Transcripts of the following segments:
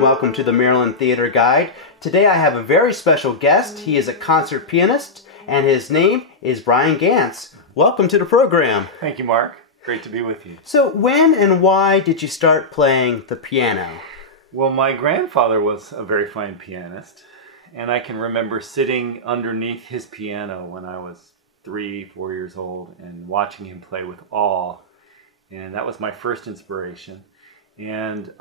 and welcome to the Maryland Theater Guide. Today I have a very special guest. He is a concert pianist, and his name is Brian Ganz. Welcome to the program. Thank you, Mark. Great to be with you. So when and why did you start playing the piano? Well, my grandfather was a very fine pianist, and I can remember sitting underneath his piano when I was 3, 4 years old and watching him play with awe. And that was my first inspiration. And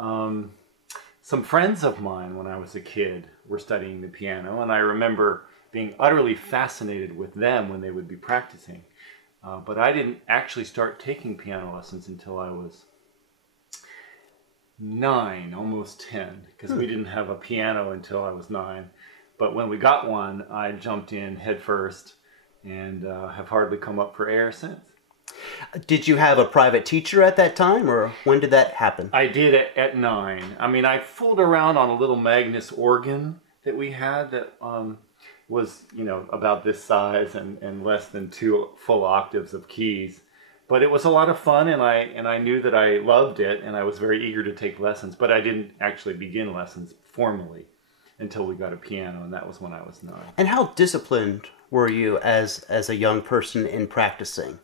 some friends of mine when I was a kid were studying the piano, and I remember being utterly fascinated with them when they would be practicing. But I didn't actually start taking piano lessons until I was 9, almost 10, because we didn't have a piano until I was 9. But when we got one, I jumped in head first and have hardly come up for air since. Did you have a private teacher at that time, or when did that happen? I did at 9. I mean, I fooled around on a little Magnus organ that we had that was, you know, about this size and less than 2 full octaves of keys. But it was a lot of fun, and I knew that I loved it, and I was very eager to take lessons. But I didn't actually begin lessons formally until we got a piano, and that was when I was 9. And how disciplined were you as a young person in practicing?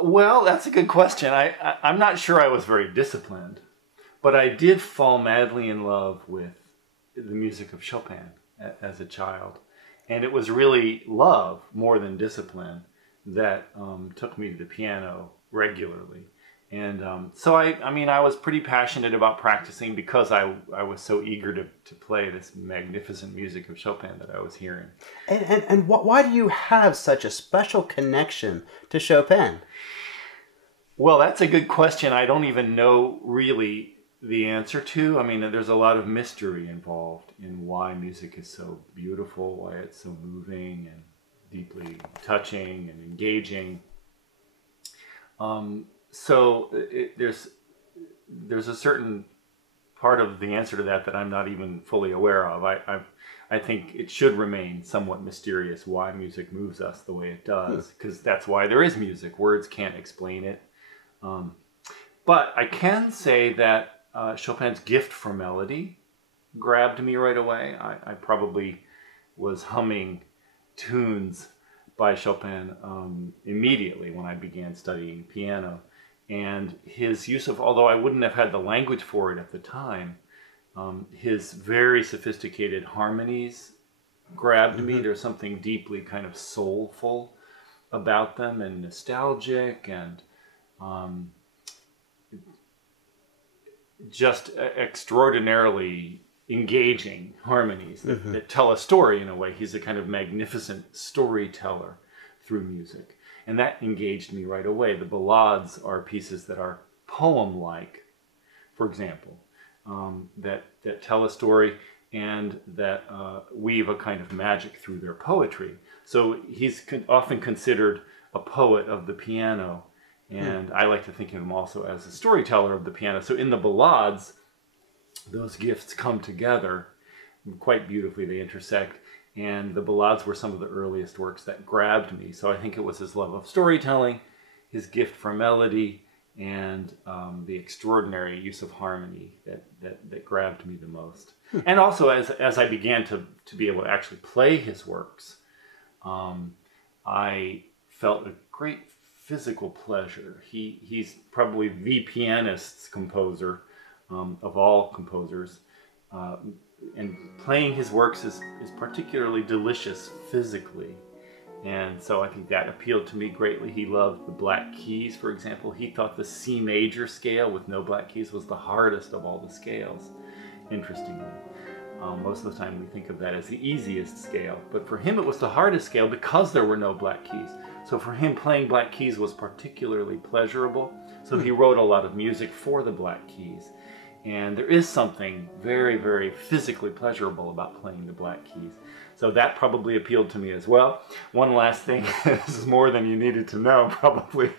Well, that's a good question. I'm not sure I was very disciplined, but I did fall madly in love with the music of Chopin as a child. And it was really love more than discipline that took me to the piano regularly. And so I mean, I was pretty passionate about practicing because I was so eager to play this magnificent music of Chopin that I was hearing. And why do you have such a special connection to Chopin? Well, that's a good question. I don't even know really the answer to. I mean, there's a lot of mystery involved in why music is so beautiful, why it's so moving and deeply touching and engaging. There's a certain part of the answer to that I'm not even fully aware of. I think it should remain somewhat mysterious why music moves us the way it does, because that's why there is music. Words can't explain it. But I can say that Chopin's gift for melody grabbed me right away. I probably was humming tunes by Chopin immediately when I began studying piano. And his use of, although I wouldn't have had the language for it at the time, his very sophisticated harmonies grabbed me. There's something deeply kind of soulful about them and nostalgic and just extraordinarily engaging harmonies that tell a story in a way. He's a kind of magnificent storyteller through music. And that engaged me right away. The ballades are pieces that are poem-like, for example, that tell a story and that weave a kind of magic through their poetry. So he's often considered a poet of the piano, and I like to think of him also as a storyteller of the piano. So in the ballades, those gifts come together quite beautifully. They intersect, and the ballades were some of the earliest works that grabbed me. So I think it was his love of storytelling, his gift for melody, and the extraordinary use of harmony that grabbed me the most. And also as I began to be able to actually play his works, I felt a great physical pleasure. He's probably the pianist's composer of all composers, and playing his works is particularly delicious physically, and so I think that appealed to me greatly. He loved the black keys, for example. He thought the C major scale with no black keys was the hardest of all the scales, interestingly. Most of the time we think of that as the easiest scale, but for him it was the hardest scale because there were no black keys. So for him, playing black keys was particularly pleasurable. So he wrote a lot of music for the black keys. And there is something very, very physically pleasurable about playing the black keys. So that probably appealed to me as well. One last thing, this is more than you needed to know probably.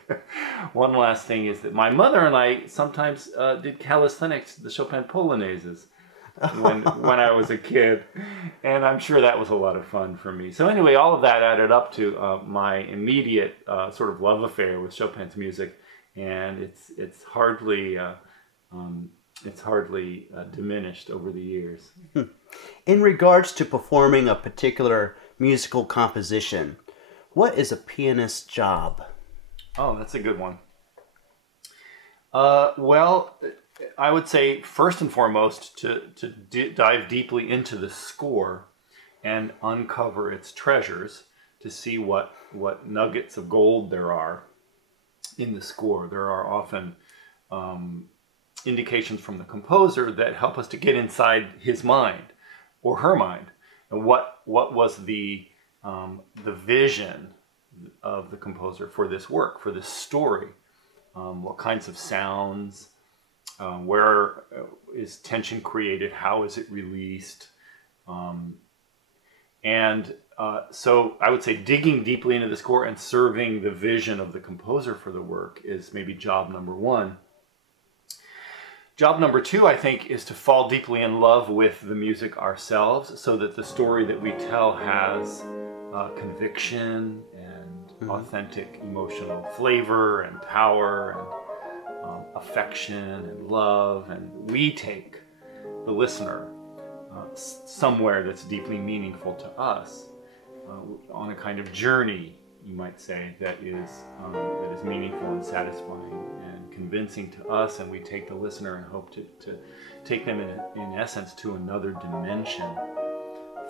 One last thing is that my mother and I sometimes did calisthenics, the Chopin polonaises, when I was a kid, and I'm sure that was a lot of fun for me. So anyway, all of that added up to my immediate sort of love affair with Chopin's music, and it's hardly it's hardly diminished over the years. In regards to performing a particular musical composition, what is a pianist's job? Oh, that's a good one. Well, I would say first and foremost to dive deeply into the score and uncover its treasures, to see what nuggets of gold there are in the score. There are often indications from the composer that help us to get inside his mind or her mind, and what was the vision of the composer for this work, for this story. What kinds of sounds, where is tension created, how is it released, so I would say digging deeply into the score and serving the vision of the composer for the work is maybe job number one. Job number two, I think, is to fall deeply in love with the music ourselves, so that the story that we tell has conviction and authentic emotional flavor and power and affection and love, and we take the listener somewhere that's deeply meaningful to us, on a kind of journey, you might say, that is meaningful and satisfying and convincing to us, and we take the listener and hope to take them in essence to another dimension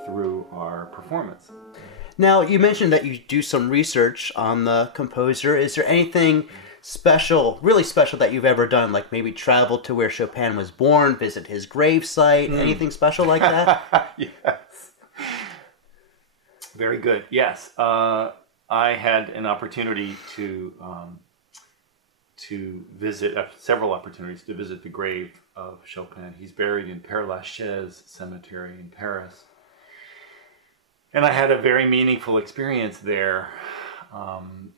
through our performance. Now, you mentioned that you do some research on the composer. Is there anything special, really special, that you've ever done, like maybe travel to where Chopin was born, visit his gravesite, anything special like that? Yes. Very good. Yes. I had an opportunity to visit, several opportunities to visit the grave of Chopin. He's buried in Père Lachaise Cemetery in Paris. And I had a very meaningful experience there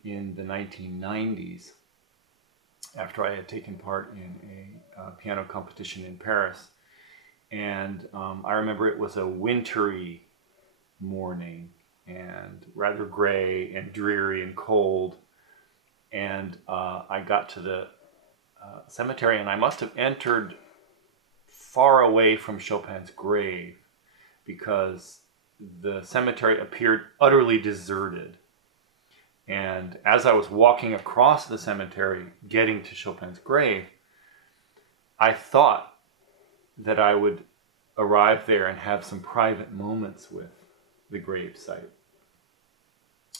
in the 1990s, after I had taken part in a piano competition in Paris. And I remember it was a wintry morning and rather gray and dreary and cold. And I got to the cemetery, and I must have entered far away from Chopin's grave, because the cemetery appeared utterly deserted. And as I was walking across the cemetery, getting to Chopin's grave, I thought that I would arrive there and have some private moments with the grave site.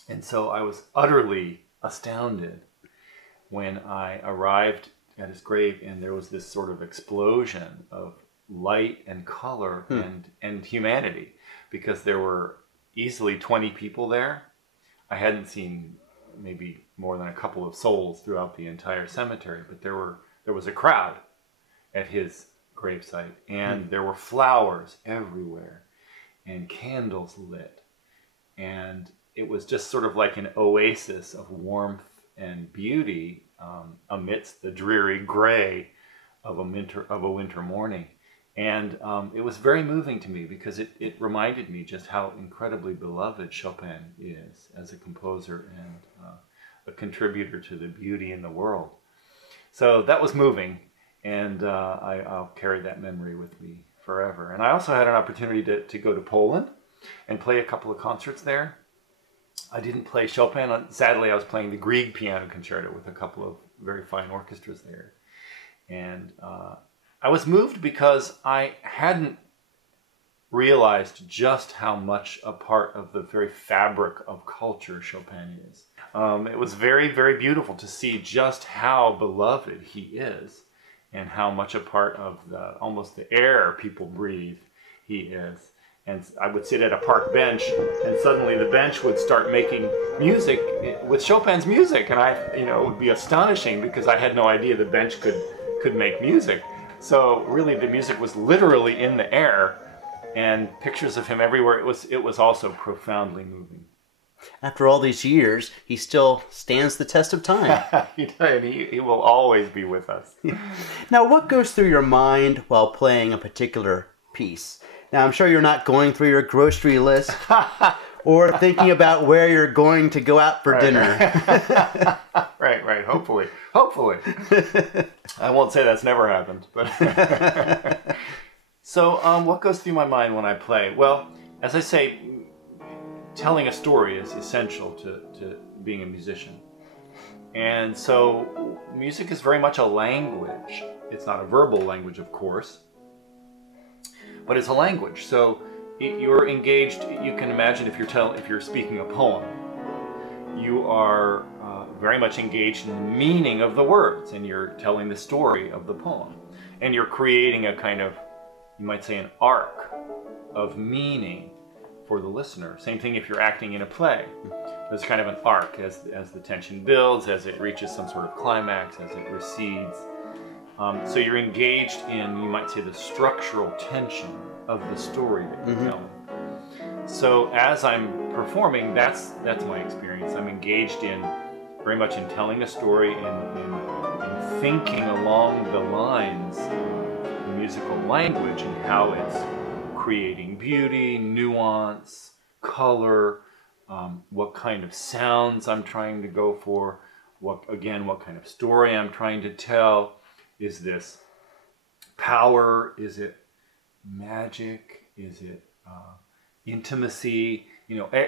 And so I was utterly astounded when I arrived at his grave, and there was this sort of explosion of light and color and humanity, because there were easily 20 people there. I hadn't seen maybe more than a couple of souls throughout the entire cemetery, but there was a crowd at his gravesite, and there were flowers everywhere and candles lit, and it was just sort of like an oasis of warmth and beauty amidst the dreary gray of a winter morning. And it was very moving to me, because it reminded me just how incredibly beloved Chopin is as a composer and a contributor to the beauty in the world. So that was moving, and I'll carry that memory with me forever. And I also had an opportunity to go to Poland and play a couple of concerts there. I didn't play Chopin. Sadly, I was playing the Grieg Piano Concerto with a couple of very fine orchestras there. And I was moved because I hadn't realized just how much a part of the very fabric of culture Chopin is. It was very, very beautiful to see just how beloved he is, and how much a part of almost the air people breathe he is. And I would sit at a park bench, and suddenly the bench would start making music with Chopin's music, and it would be astonishing, because I had no idea the bench could make music. So really, the music was literally in the air, and pictures of him everywhere. It was also profoundly moving. After all these years, he still stands the test of time. He will always be with us. Now, what goes through your mind while playing a particular piece? Now, I'm sure you're not going through your grocery list, or thinking about where you're going to go out for dinner. Right. Hopefully. I won't say that's never happened, but so what goes through my mind when I play? Well, as I say, telling a story is essential to being a musician. And so music is very much a language. It's not a verbal language, of course, but it's a language. So you're engaged. You can imagine if you're speaking a poem, you are very much engaged in the meaning of the words, and you're telling the story of the poem, and you're creating a kind of, you might say, an arc of meaning for the listener. Same thing if you're acting in a play. There's kind of an arc as the tension builds, as it reaches some sort of climax, as it recedes. So you're engaged in, you might say, the structural tension of the story that you're telling. So as I'm performing, that's my experience. I'm engaged very much in telling a story, in thinking along the lines of the musical language and how it's creating beauty, nuance, color, what kind of sounds I'm trying to go for, what kind of story I'm trying to tell. Is this power? Is it magic? Is it intimacy?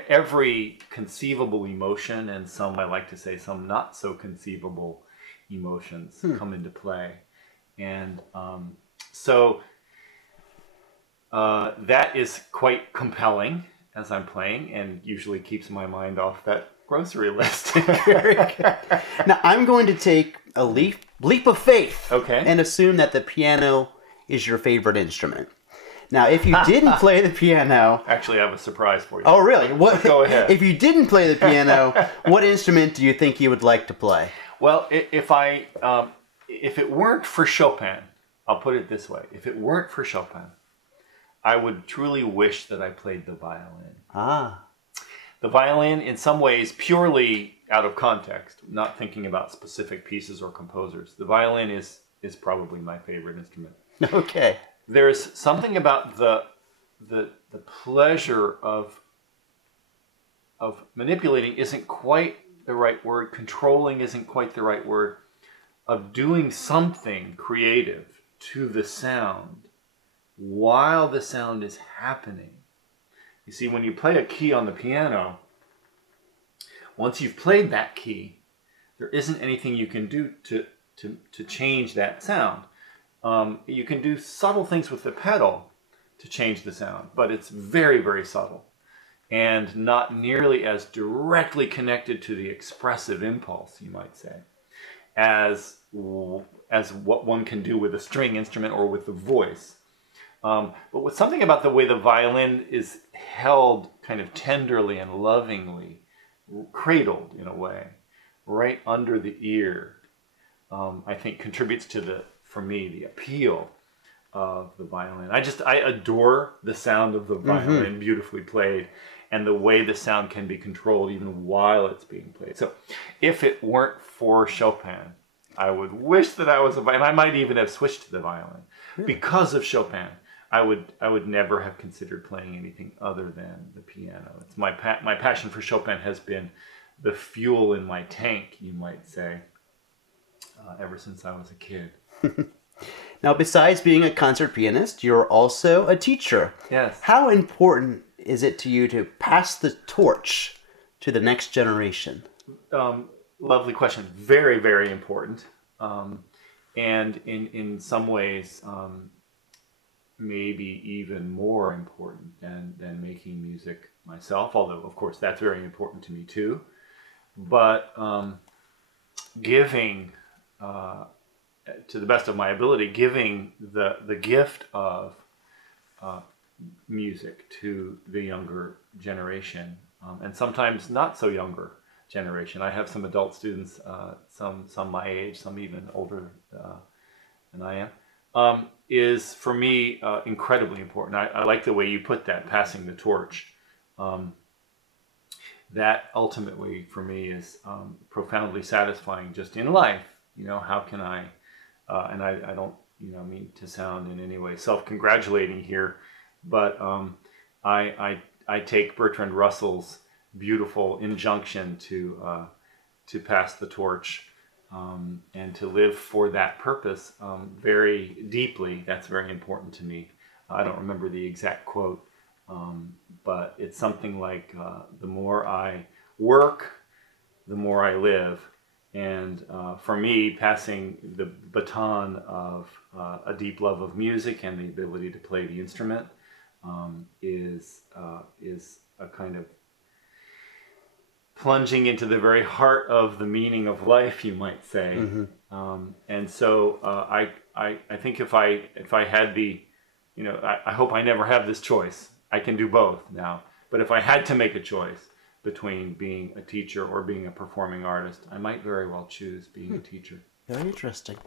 Every conceivable emotion, and some, I like to say, some not so conceivable emotions come into play. And so that is quite compelling as I'm playing, and usually keeps my mind off that grocery list. Very good. Now, I'm going to take a leap of faith, okay, and assume that the piano is your favorite instrument. Now, if you didn't play the piano... Actually, I have a surprise for you. Oh, really? Go ahead. If you didn't play the piano, what instrument do you think you would like to play? Well, if it weren't for Chopin, I'll put it this way. If it weren't for Chopin, I would truly wish that I played the violin. Ah. The violin, in some ways, purely out of context, not thinking about specific pieces or composers. The violin is probably my favorite instrument. Okay. There's something about the pleasure of manipulating isn't quite the right word, controlling isn't quite the right word, of doing something creative to the sound while the sound is happening. You see, when you play a key on the piano, once you've played that key, there isn't anything you can do to change that sound. You can do subtle things with the pedal to change the sound, but it's very, very subtle and not nearly as directly connected to the expressive impulse, you might say, as what one can do with a string instrument or with the voice. But with something about the way the violin is held kind of tenderly and lovingly, cradled in a way, right under the ear, I think contributes to for me, the appeal of the violin. I adore the sound of the violin beautifully played, and the way the sound can be controlled even while it's being played. So if it weren't for Chopin, I would wish that I was a violin. I might even have switched to the violin. Really? Because of Chopin. I would never have considered playing anything other than the piano. It's my passion for Chopin has been the fuel in my tank, you might say, ever since I was a kid. Now, besides being a concert pianist, you're also a teacher. Yes. How important is it to you to pass the torch to the next generation? Lovely question. Very, very important. And in some ways, maybe even more important than making music myself, although, of course, that's very important to me too. But giving... to the best of my ability, giving the gift of music to the younger generation, and sometimes not so younger generation. I have some adult students, some my age, some even older than I am, is for me incredibly important. I like the way you put that, passing the torch. That ultimately for me is profoundly satisfying just in life. How can I... and I don't, mean to sound in any way self-congratulating here, but I I take Bertrand Russell's beautiful injunction to pass the torch and to live for that purpose very deeply. That's very important to me. I don't remember the exact quote, but it's something like, the more I work, the more I live. And for me, passing the baton of a deep love of music and the ability to play the instrument is a kind of plunging into the very heart of the meaning of life, you might say. And so I think if I had the, I hope I never have this choice. I can do both now. But if I had to make a choice between being a teacher or being a performing artist, I might very well choose being a teacher. Very interesting.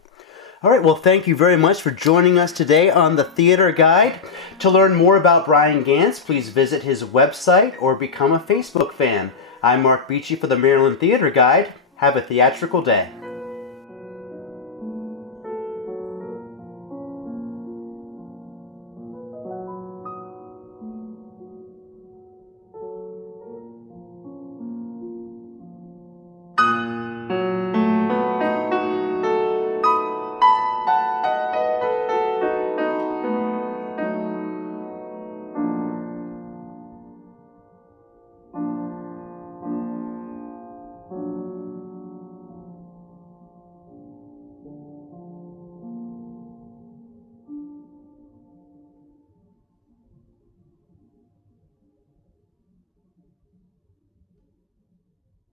All right, well, thank you very much for joining us today on The Theater Guide. To learn more about Brian Ganz, please visit his website or become a Facebook fan. I'm Mark Beachy for the Maryland Theater Guide. Have a theatrical day.